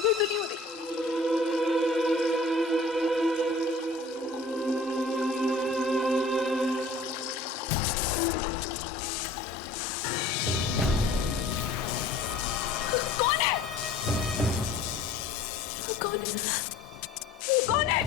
कोई तो नहीं हो रही। कौन है? कौन है? कौन है?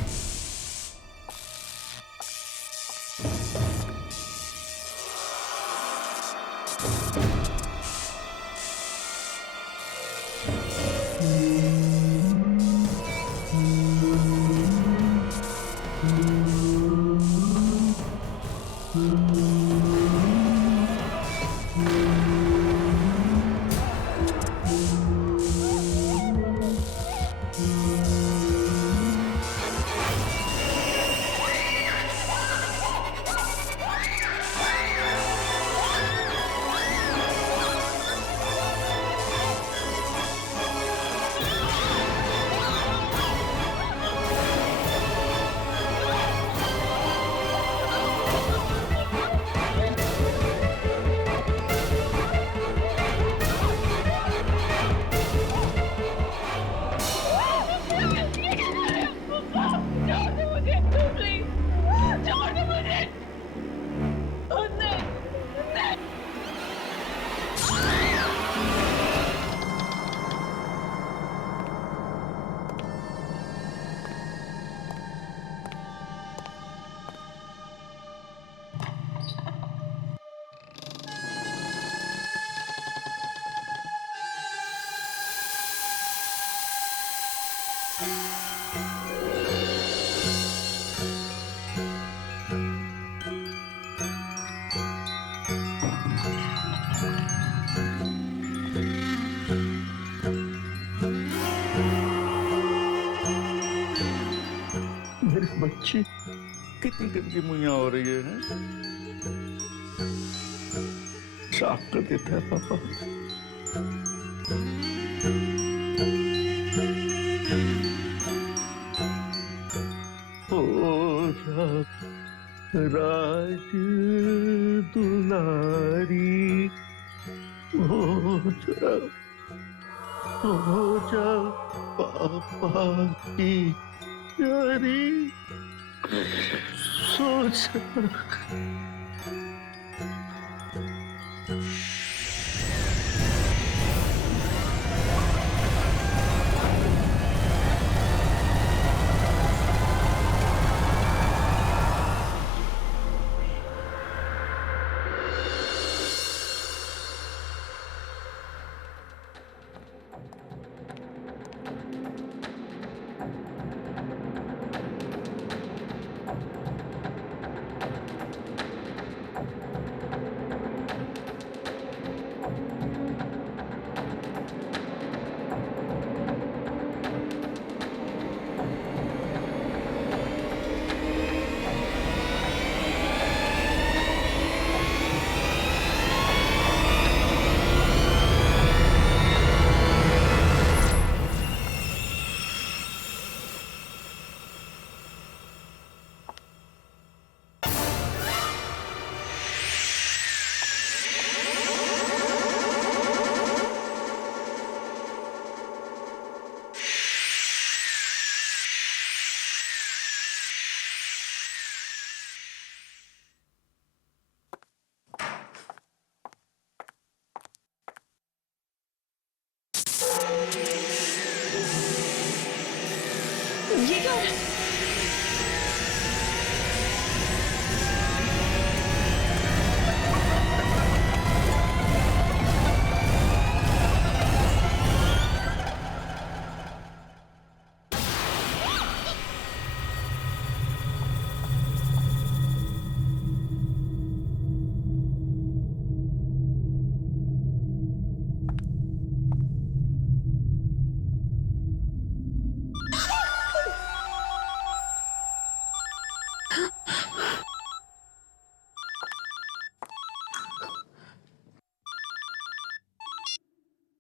मेरी बच्ची कितनी गंदी मुइया हो रही है, साफ कर देता है पापा। ओ राज दुलारी हो जा पापा की प्यारी सोच। ये क्या हो रहा है?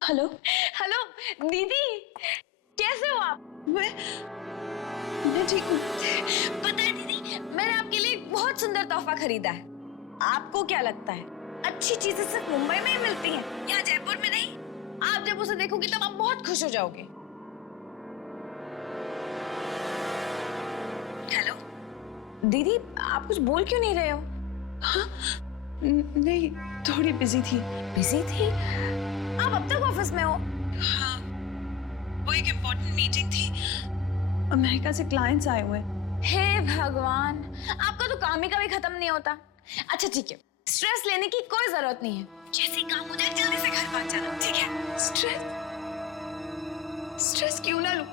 हेलो हेलो दीदी, कैसे हो आप? मैं ठीक हूँ। पता है दीदी, मैंने आपके लिए एक बहुत सुंदर तोहफा खरीदा है। आपको क्या लगता है अच्छी चीजें सिर्फ मुंबई में ही मिलती हैं या जयपुर में नहीं? आप जब उसे देखोगी तब आप बहुत खुश हो जाओगे। दीदी आप कुछ बोल क्यों नहीं रहे हो? हाँ, नहीं, थोड़ी बिजी थी। बिजी थी? आप अब तक ऑफिस में हो? हाँ, वो एक इम्पोर्टेंट मीटिंग थी। अमेरिका से क्लाइंट्स आए हुए हैं। हे भगवान, आपका तो काम ही कभी खत्म नहीं होता। अच्छा ठीक है, स्ट्रेस लेने की कोई जरूरत नहीं है। जैसे ही काम हो जाए जल्दी से घर भाग जाना, ठीक है? स्ट्रेस क्यों ना लूं?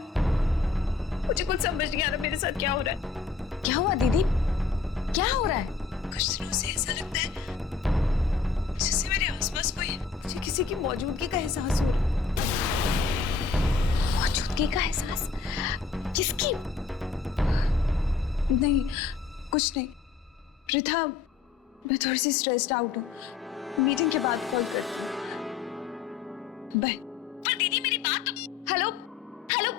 मुझे कुछ समझ नहीं आ रहा मेरे साथ क्या हो रहा है। क्या हुआ दीदी? क्या हो रहा है? कुछ दिनों से ऐसा लगता है जैसे मेरे आसपास कोई है। मुझे किसी की मौजूदगी का एहसास हो रहा है। मौजूदगी का एहसास? किसकी? नहीं, कुछ नहीं। प्रिथा, मैं थोड़ी सी स्ट्रेस्ड आउट हूँ। मीटिंग के बाद कॉल करती हूँ। बाय। पर दीदी मेरी बात तो... हेलो हेलो।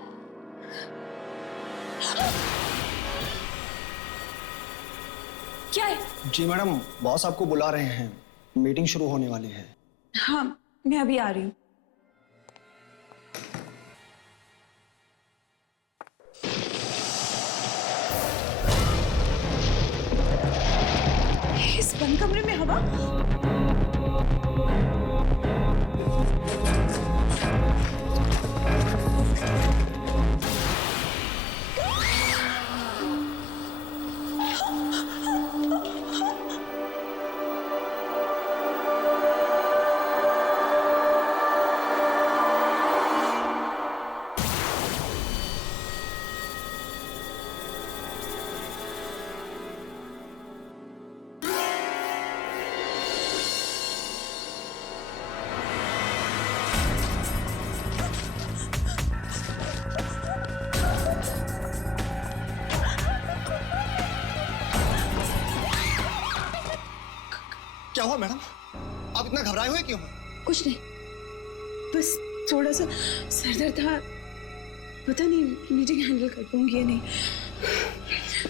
क्या है? जी मैडम, बॉस आपको बुला रहे हैं। मीटिंग शुरू होने वाली है। हाँ, मैं अभी आ रही हूँ। इस बंद कमरे में हवा? क्या हुआ मैडम? आप इतना घबराए हुए क्यों? कुछ नहीं, बस थोड़ा सा सर दर्द था। पता नहीं मीटिंग हैंडल कर पाऊंगी या नहीं।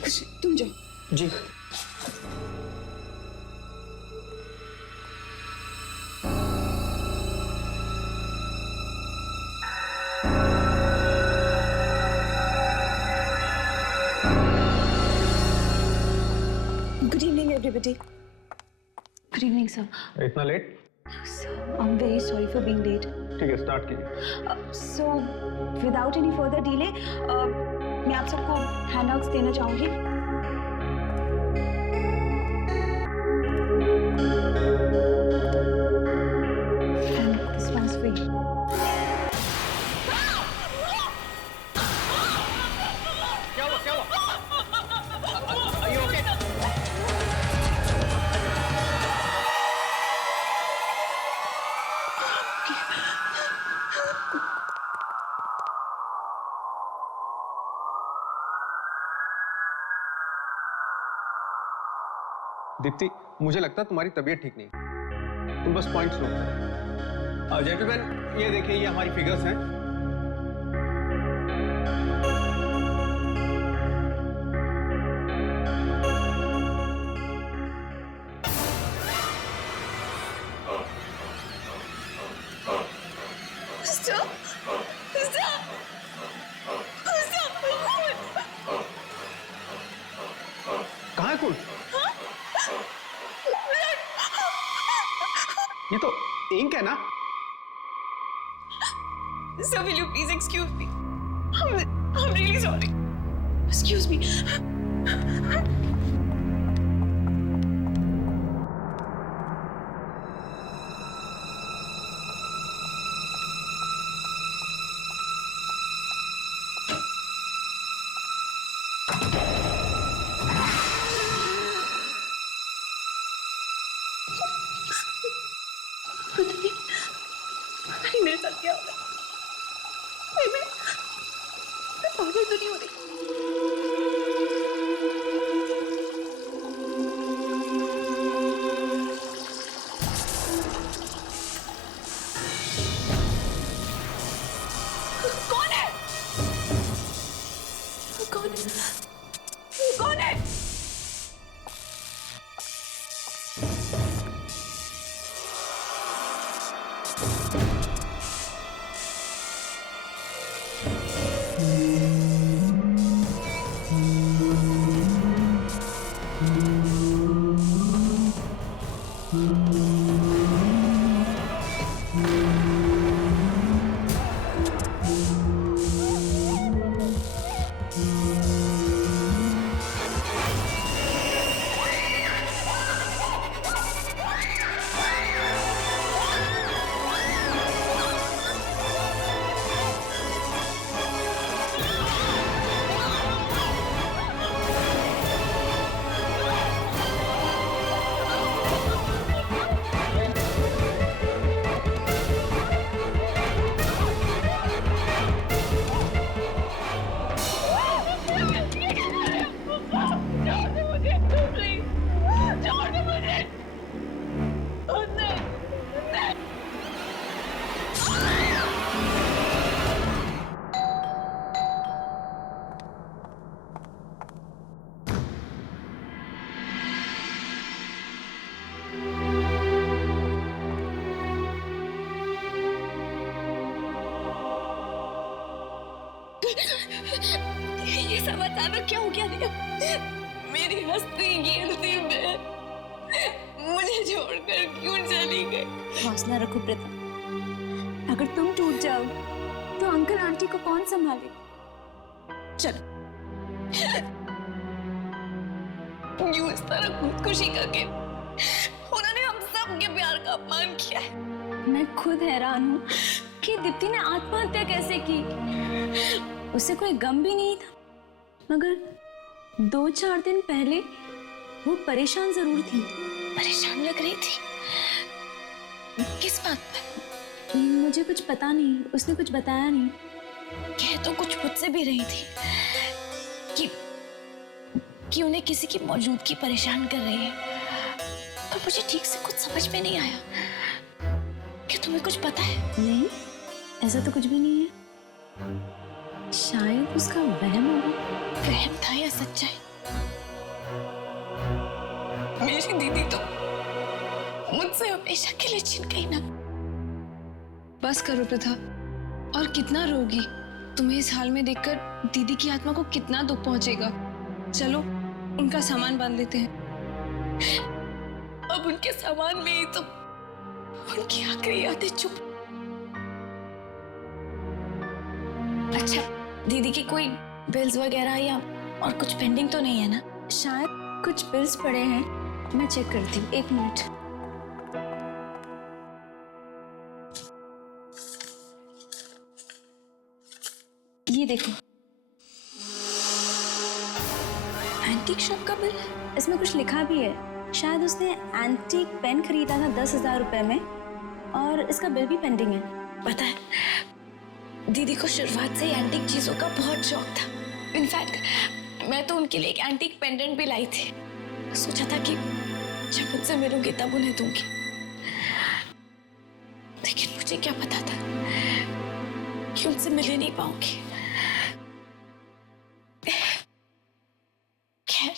कुछ, तुम जाओ। जी। Good evening, everybody. Good evening, sir. इतना late? Sir, I'm very sorry for being late. ठीक है, स्टार्ट कीजिए। So, without any further delay, मैं आप सबको handouts देना चाहूंगी। And this one's for you. क्या हुआ? क्या हुआ? Are you okay? दीप्ति, मुझे लगता है तुम्हारी तबीयत ठीक नहीं। तुम बस पॉइंट्स नोट करो। जेंटलमैन, ये देखिए, ये हमारी फिगर्स हैं। Stop! Stop! Stop! कहाँ है खून? ये तो इंक है ना? Sir, will you please excuse me? I'm really sorry. Excuse me. पता नहीं मेरे साथ क्या हो रहा है। मैं पागल तो नहीं हो रही। कौन है? कौन है? कौन है? ये सब अचानक क्या हो गया दिया? मेरी हंसती खेलती बहन मुझे छोड़कर क्यों चली गई? हौसला रखो प्रीता, अगर तुम टूट जाओ तो अंकल आंटी को कौन संभाले? चलो यूं इस तरह खुदकुशी करके उन्होंने हम सब के प्यार का अपमान किया है। मैं खुद हैरान हूँ कि दीप्ति ने आत्महत्या कैसे की। उसे कोई गम भी नहीं था, मगर 2-4 दिन पहले वो परेशान जरूर थी। परेशान लग रही थी, किस बात पर? मुझे कुछ पता नहीं, उसने कुछ बताया नहीं। कह तो कुछ मुझसे भी रही थी कि उन्हें किसी की मौजूदगी परेशान कर रही है, पर मुझे ठीक से कुछ समझ में नहीं आया। क्या तुम्हें कुछ पता है? नहीं, ऐसा तो कुछ भी नहीं है। शायद उसका वहम होगा। वहम था या सच्चाई? मेरी दीदी तो मुझसे हमेशा के लिए छिन गई ना। बस करो प्रथा, और कितना रोगी? तुम्हें इस हाल में देखकर दीदी की आत्मा को कितना दुख पहुंचेगा। चलो उनका सामान बांध लेते हैं। अब उनके सामान में ही तो उनकी आखिरी यादें चुप। अच्छा, दीदी की कोई बिल्स वगैरह या और कुछ पेंडिंग तो नहीं है ना? शायद कुछ बिल्स पड़े हैं, मैं चेक करती हूँ। 1 मिनट। ये देखो, एंटीक शॉप का बिल? इसमें कुछ लिखा भी है। शायद उसने एंटीक पेन खरीदा था 10,000 रुपए में, और इसका बिल भी पेंडिंग है। पता है, दीदी को शुरुआत से एंटीक चीजों का बहुत शौक था। इनफैक्ट मैं तो उनके लिए एक एंटीक पेंडेंट भी लाई थी। सोचा था कि जब मुझसे मिलूंगी तब उन्हें दूंगी, लेकिन मुझे क्या पता था कि उनसे मिल ही नहीं पाऊंगी। खैर,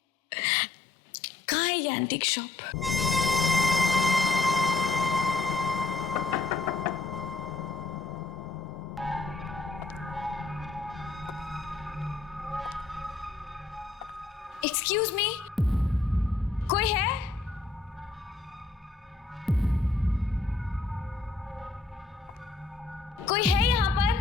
कहाँ है ये एंटीक शॉप? एक्सक्यूज मी, कोई है? कोई है यहाँ पर?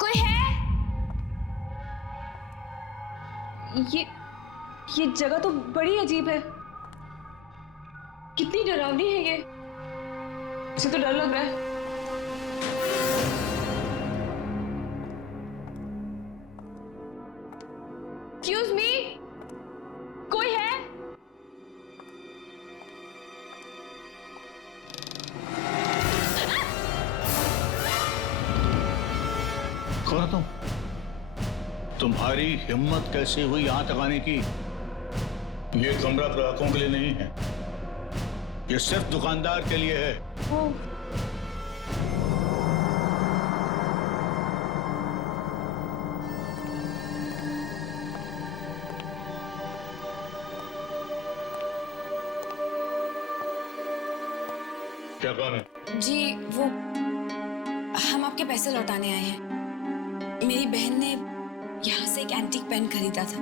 कोई है? ये जगह तो बड़ी अजीब है। कितनी डरावनी है ये। मुझे तो डर लग रहा है। एक्सक्यूज मी, कोई है? कौन तुम? तुम्हारी हिम्मत कैसे हुई यहां तक आने की? ये कमरा ग्राहकों के लिए नहीं है, ये सिर्फ दुकानदार के लिए है। क्या काम है? जी, वो हम आपके पैसे लौटाने आए हैं। मेरी बहन ने यहाँ से एक एंटीक पेन खरीदा था,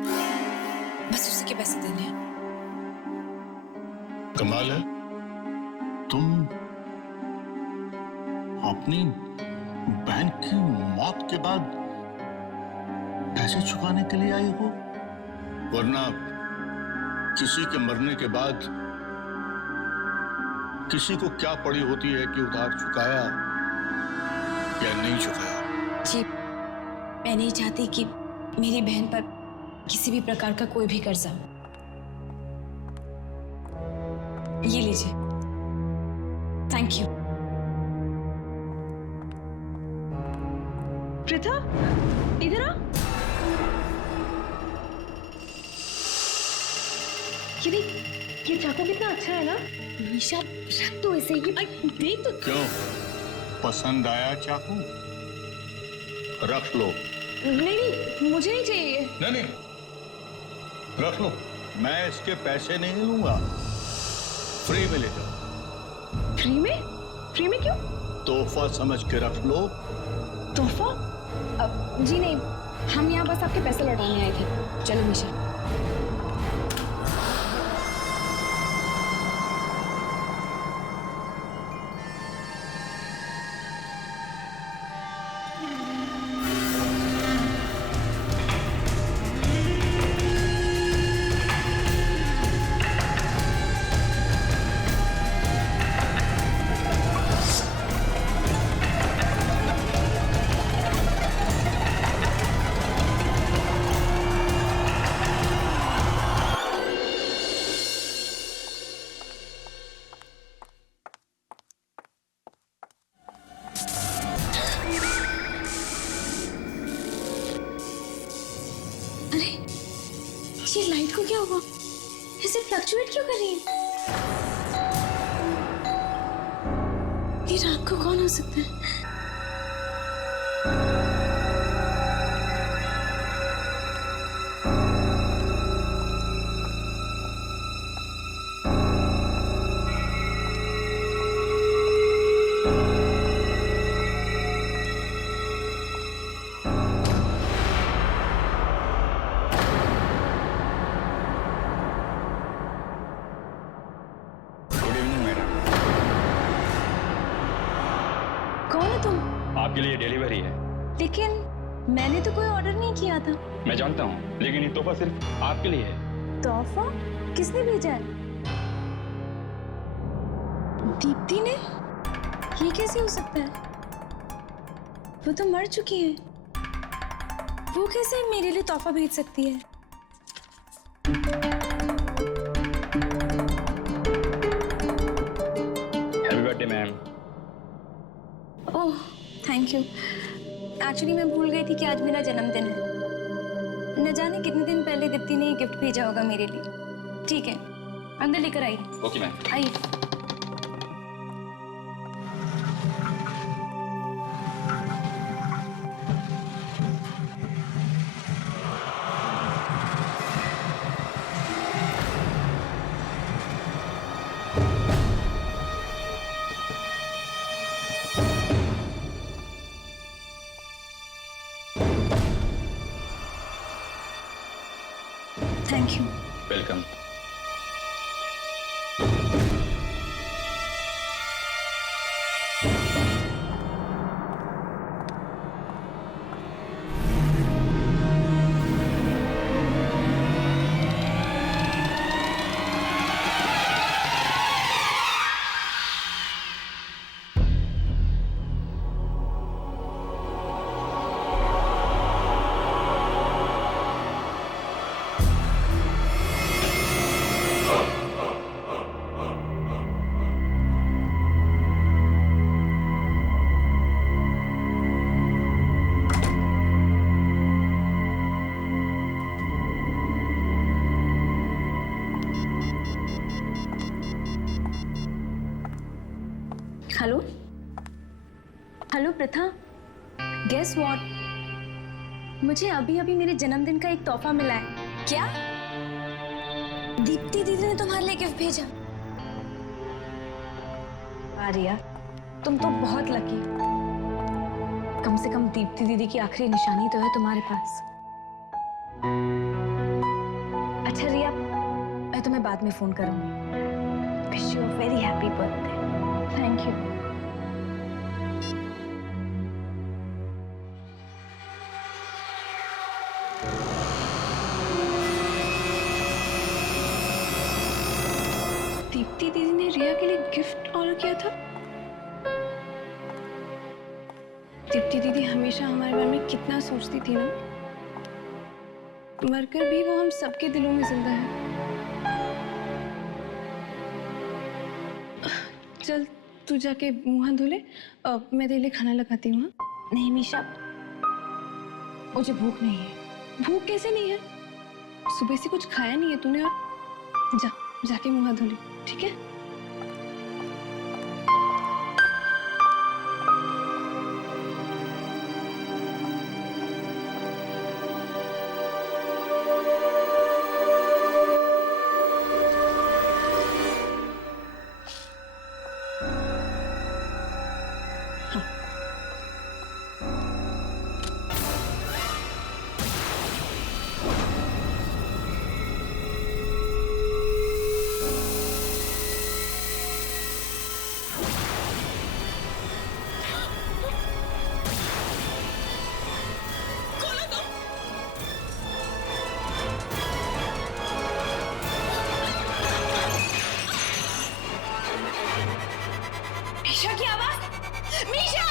बस उसी के पैसे देने हैं। कमाल है, तुम अपनी बहन की मौत के बाद पैसे चुकाने के लिए आई हो, वरना किसी के मरने के बाद किसी को क्या पड़ी होती है कि उधार चुकाया या नहीं चुकाया। जी, मैं नहीं चाहती कि मेरी बहन पर किसी भी प्रकार का कोई भी कर्जा हो। ये लीजिए। Thank you. प्रथा, इधर आ। ये चाकू कितना अच्छा है ना। निशा, रख तो ऐसे ही। देख तो। क्यों, पसंद आया चाकू? रख लो। नहीं, मुझे नहीं चाहिए। नहीं, रख लो, मैं इसके पैसे नहीं लूंगा, फ्री में ले जाओ। फ्री में? फ्री में क्यों? तोहफा समझ के रख लो। तोहफा? जी नहीं, हम यहाँ बस आपके पैसे लौटाने आए थे। चलो निशा। अरे ये लाइट को क्या हुआ? ऐसे फ्लक्चुएट क्यों कर रही है? ये रात को कौन हो सकता है? Good evening madam. कौन है तुम? आपके लिए डिलीवरी है। लेकिन मैंने तो कोई ऑर्डर नहीं किया था। मैं जानता हूँ, लेकिन ये तोहफा सिर्फ आपके लिए है। तोहफा? किसने भेजा है? दीप्ति ने? ये कैसे हो सकता है? वो तो मर चुकी है। वो कैसे मेरे लिए तोहफा भेज सकती है? Happy birthday ma'am. Oh thank you. Actually मैं भूल गई थी कि आज मेरा जन्मदिन है। न जाने कितने दिन पहले दीप्ति ने गिफ्ट भेजा होगा मेरे लिए। ठीक है, अंदर लेकर आई। Okay ma'am. आइए। Thank you. Welcome. Hello hello Pratha, guess what? मुझे अभी अभी मेरे जन्मदिन का एक तोहफा मिला है। क्या? दीप्ति दीदी ने तुम्हारे लिए गिफ्ट भेजा? आर्या, तुम तो बहुत लकी। कम से कम दीप्ति दीदी की आखिरी निशानी तो है तुम्हारे पास। अच्छा रिया, मैं तुम्हें बाद में फोन करूंगी। Wish you a very happy birthday. Thank you. Deepti दीदी ने रिया के लिए गिफ्ट ऑर्डर किया था। दीप्ति दीदी हमेशा हमारे बारे में कितना सोचती थी ना। मरकर भी वो हम सबके दिलों में जिंदा है। चल तू जाके मुंह हाथ धो ले, मैं तेरे लिए खाना लगाती हूँ। हाँ? नहीं मीशा, मुझे भूख नहीं है। भूख कैसे नहीं है? सुबह से कुछ खाया नहीं है तूने। और जाके मुंह हाथ धो ले, ठीक है? मीशा की आवाज, मीशा!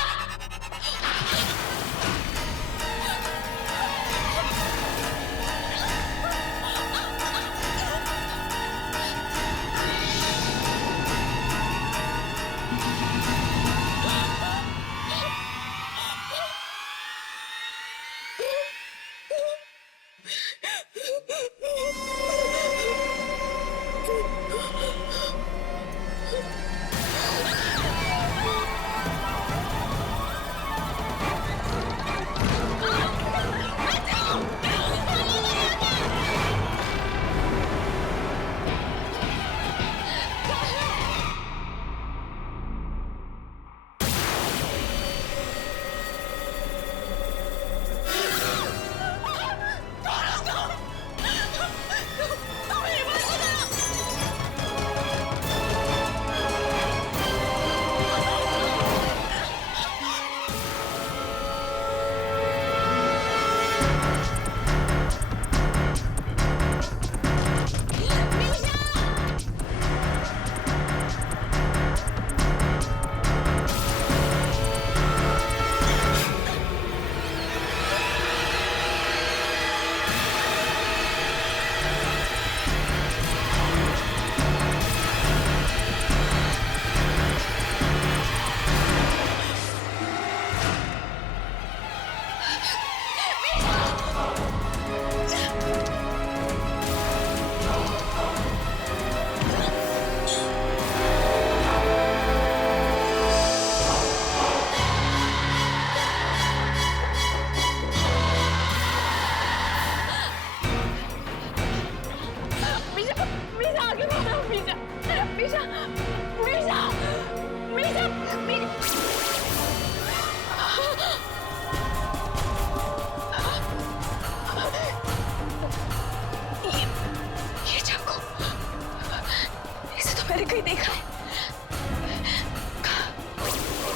मैंने कहीं देखा है।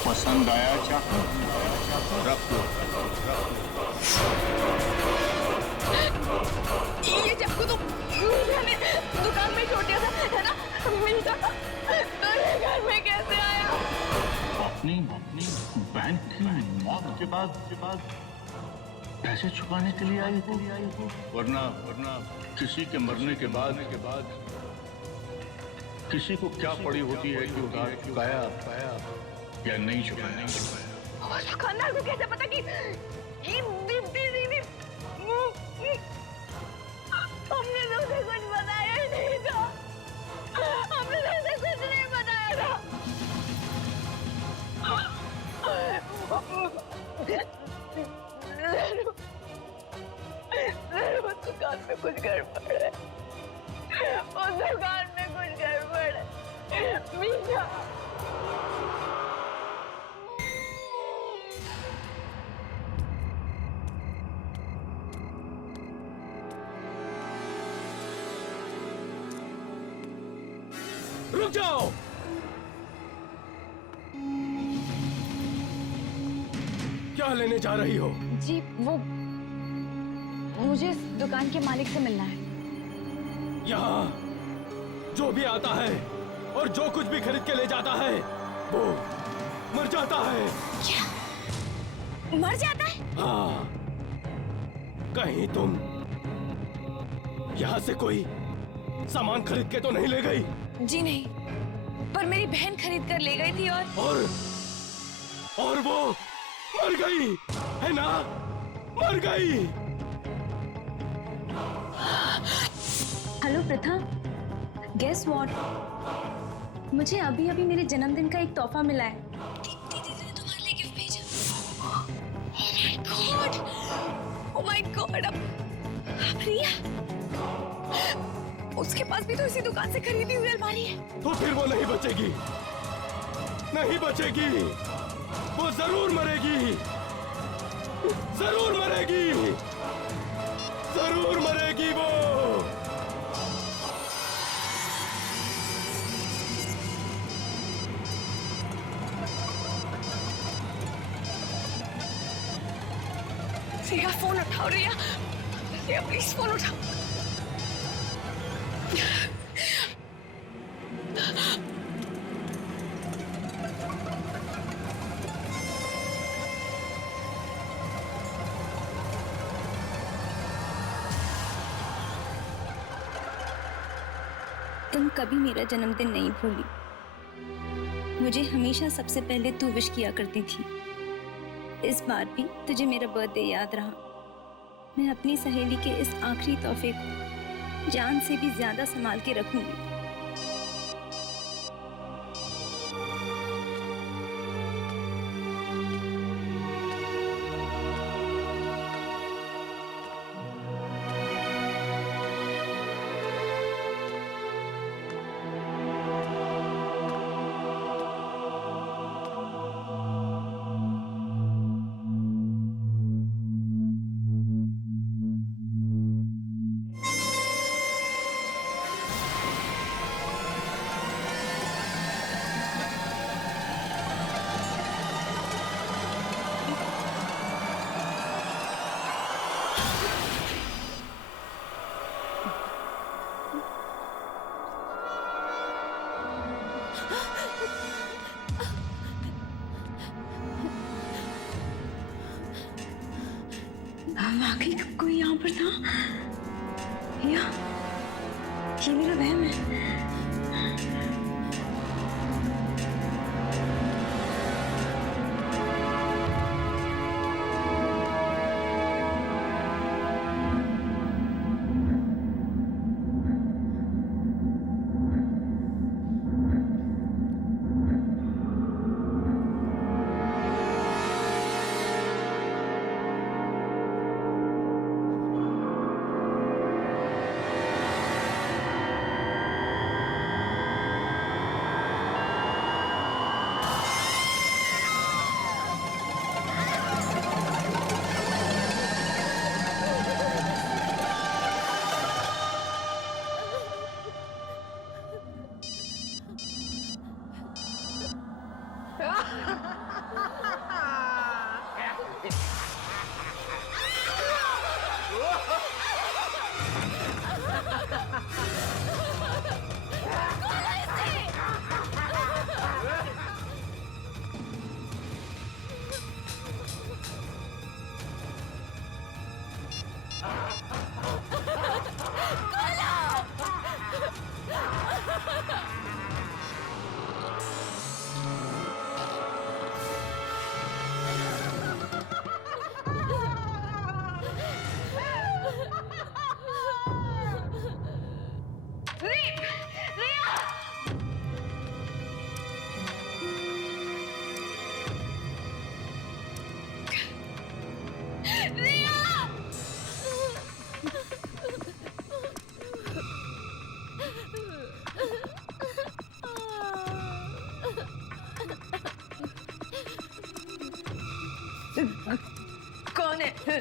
पसंद आया चाकू? रख लो। ये चाकू तो मैंने दुकान में छोड़ दिया था, है ना? मीशा तो ये घर में कैसे आया? अपनी बहन की मौत के बाद पैसे छुपाने के लिए आई हो, वरना किसी के मरने के बाद किसी को क्या पड़ी होती है कि उधार चुकाया या नहीं चुकाया। दुकानदार को कैसे पता कि दीप्ति दीदी हमने तो उसे कुछ बताया ही नहीं था, हमने तो उसे कुछ नहीं बताया था। जरूर दुकान में कुछ गड़बड़ है, उस दुकान में कुछ गड़बड़ है। मीशा रुक जाओ। क्या लेने जा रही हो? जी वो मुझे इस दुकान के मालिक से मिलना है। यहाँ जो भी आता है और जो कुछ भी खरीद के ले जाता है वो मर जाता है। क्या? मर जाता है? हाँ, कहीं तुम यहाँ से कोई सामान खरीद के तो नहीं ले गई? जी नहीं, पर मेरी बहन खरीद कर ले गई थी और वो मर गई है ना? मर गई। Hello Pratha, guess what? मुझे अभी अभी मेरे जन्मदिन का एक तोहफा मिला है। दीदी ने तुम्हारे लिए गिफ्ट भेजा। ओह माय गॉड, अब रिया, उसके पास भी तो इसी दुकान से खरीदी हुई अलमारी है। तो फिर वो नहीं बचेगी, नहीं बचेगी, वो जरूर मरेगी, जरूर मरेगी, जरूर मरेगी वो। रिया फोन उठाओ, रिया प्लीज फोन उठाओ। तुम कभी मेरा जन्मदिन नहीं भूली। मुझे हमेशा सबसे पहले तू विश किया करती थी। इस बार भी तुझे मेरा बर्थडे याद रहा। मैं अपनी सहेली के इस आखिरी तोहफे को जान से भी ज्यादा संभाल के रखूंगी। वाकई कोई यहाँ पर था या ये मेरा वहम है? कौन है?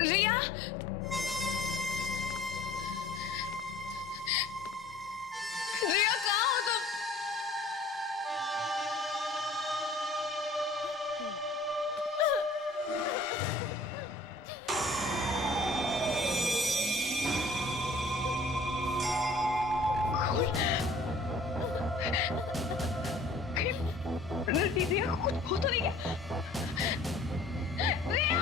रिया, रिया कहाँ हो तुम? रिया कुछ हो तो नहीं गया? रिया!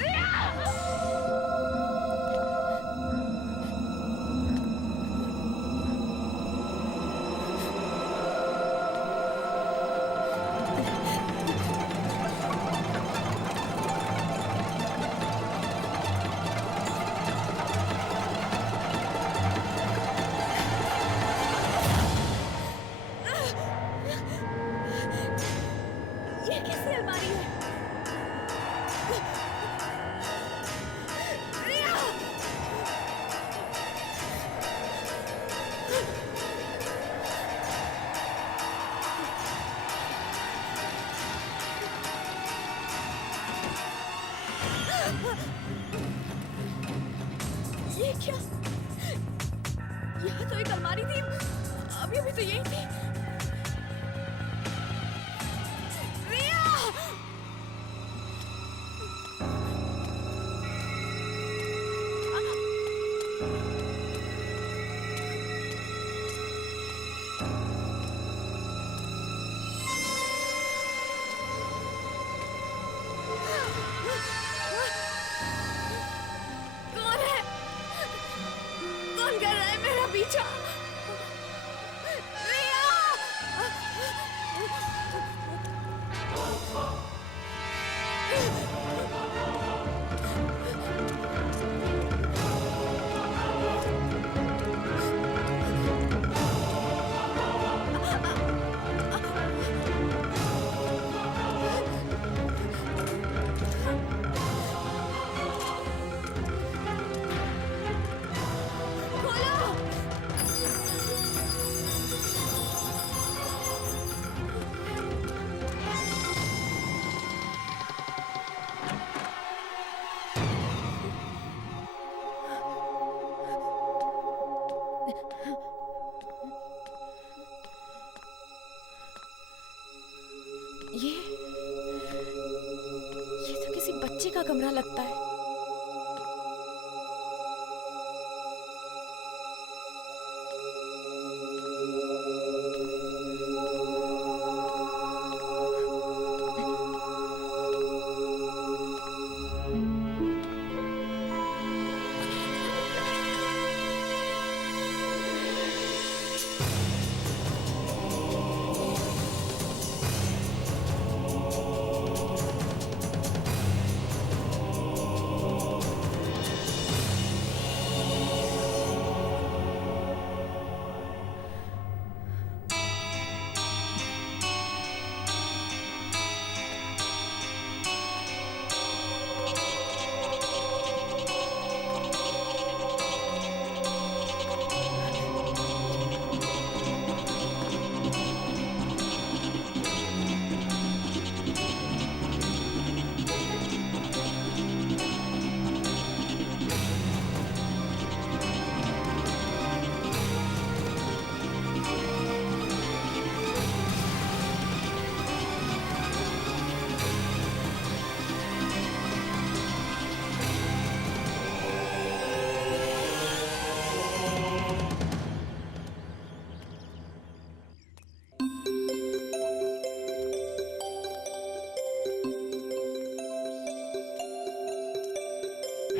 रिया! ये क्या? यहाँ तो एक अलमारी थी, अभी अभी तो यही थी। रिया! कौन है? कौन कर रहा है मेरा पीछा? रिया! खोलो! ये तो किसी बच्चे का कमरा लगता है।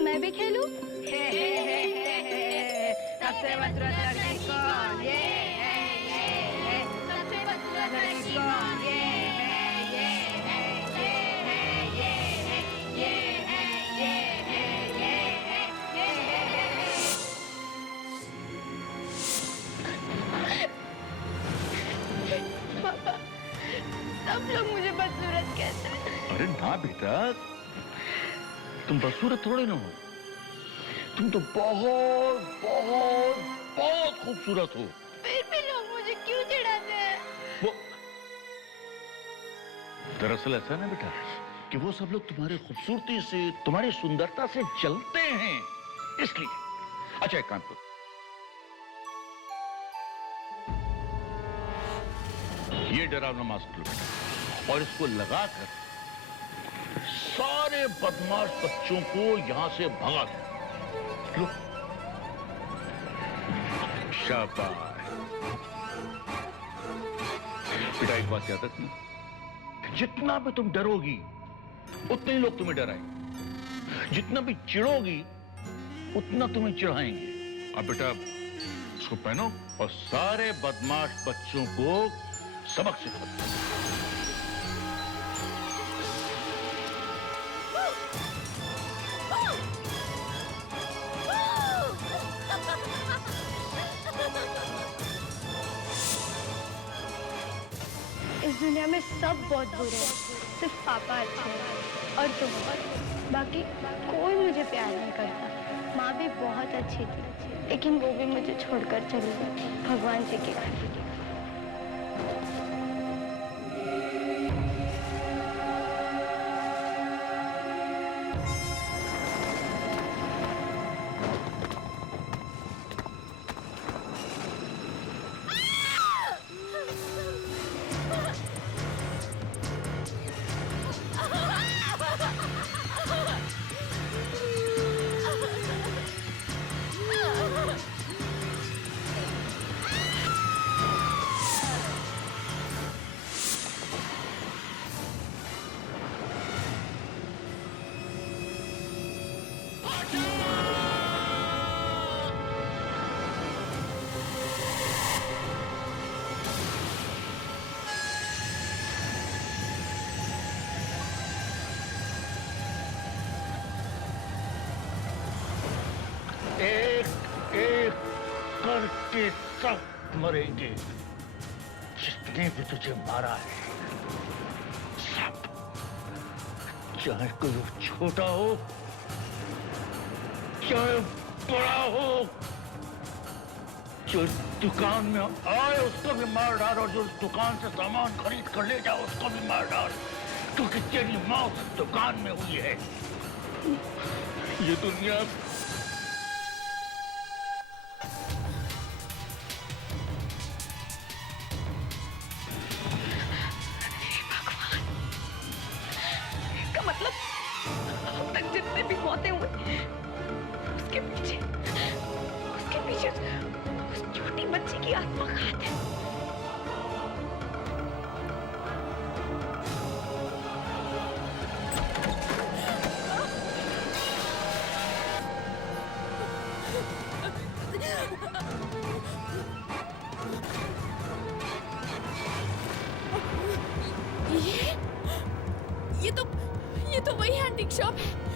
मैं भी खेलूं? सबसे मधुर लड़की कौन? ये है, ये है। सबसे मधुर लड़की कौन? ये है, ये है, ये है, ये है, ये है, ये है, ये है, ये है। पापा, सब लोग मुझे बदसूरत कहते हैं। अरे ना बेटा, तुम बदसूरत थोड़े ना हो, तुम तो बहुत बहुत बहुत खूबसूरत हो। फिर भी लोग मुझे क्यों चिढ़ाते हैं? वो दरअसल ऐसा ना बेटा कि वो सब लोग तुम्हारी खूबसूरती से, तुम्हारी सुंदरता से जलते हैं, इसलिए। अच्छा एक काम करो, ये डरावना मास्क लो और इसको लगाकर सारे बदमाश बच्चों को यहां से भगा दो। लो, शाबाश। बेटा एक बात याद रखना, जितना भी तुम डरोगी उतने ही लोग तुम्हें डराएंगे, जितना भी चिढ़ोगी उतना तुम्हें चिढ़ाएंगे। अब बेटा इसको पहनो और सारे बदमाश बच्चों को सबक सिखाओ। इस दुनिया में सब बहुत बुरे हैं, सिर्फ पापा अच्छे हैं और तुम। बाकी कोई मुझे प्यार नहीं करता। माँ भी बहुत अच्छी थी, लेकिन वो भी मुझे छोड़कर चली गई भगवान जी के घर। करके सब मरेंगे, जिसने भी तुझे मारा है, सब, चाहे कोई वो छोटा हो चाहे बड़ा हो, जो दुकान में आए उसको भी मार डाल और जो उस दुकान से सामान खरीद कर ले जाओ उसको भी मार डाल, क्योंकि तेरी मौत उस दुकान में हुई है। ये दुनिया इसका मतलब अब तक जितने भी मौतें हुई उसके पीछे उस छोटी बच्ची की आत्मा का हाथ है। ये तो वही एंटीक शॉप है